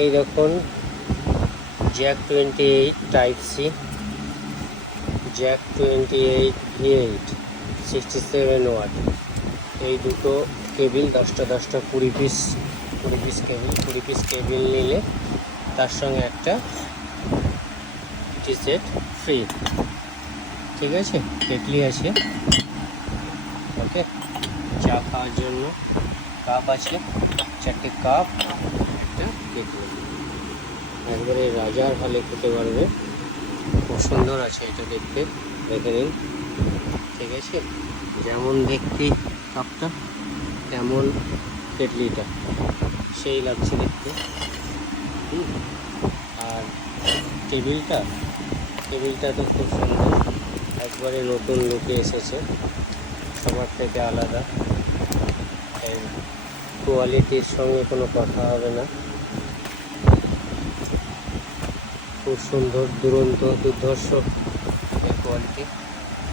এই দেখুন jack 28 type C, jack 28 V8 67 watt. এই দুটো কেবিল 10টা 20 পিস কেবিল, 20 পিস কেবিল নিলে তার সঙ্গে একটা টি সেট ফ্রি। ঠিক আছে, কেটলি আছে, ওকে। চা খাওয়ার জন্য কাপ আছে, 4টে কাপ, একটা কেটলি। একবারে রাজার হালে খেতে পারবে, খুব সুন্দর আছে এটা দেখতে, দেখে নিন। ঠিক আছে, যেমন দেখতে কাপটা তেমন কেটলিটা, সেই লাগছে দেখতে। আর টেবিলটা তো খুব সুন্দর, একবারে নতুন লুকে এসেছে, সবার থেকে আলাদা। কোয়ালিটির সঙ্গে কোনো কথা হবে না, খুব সুন্দর, দুরন্ত, দুর্ধর্ষ কোয়ালিটি।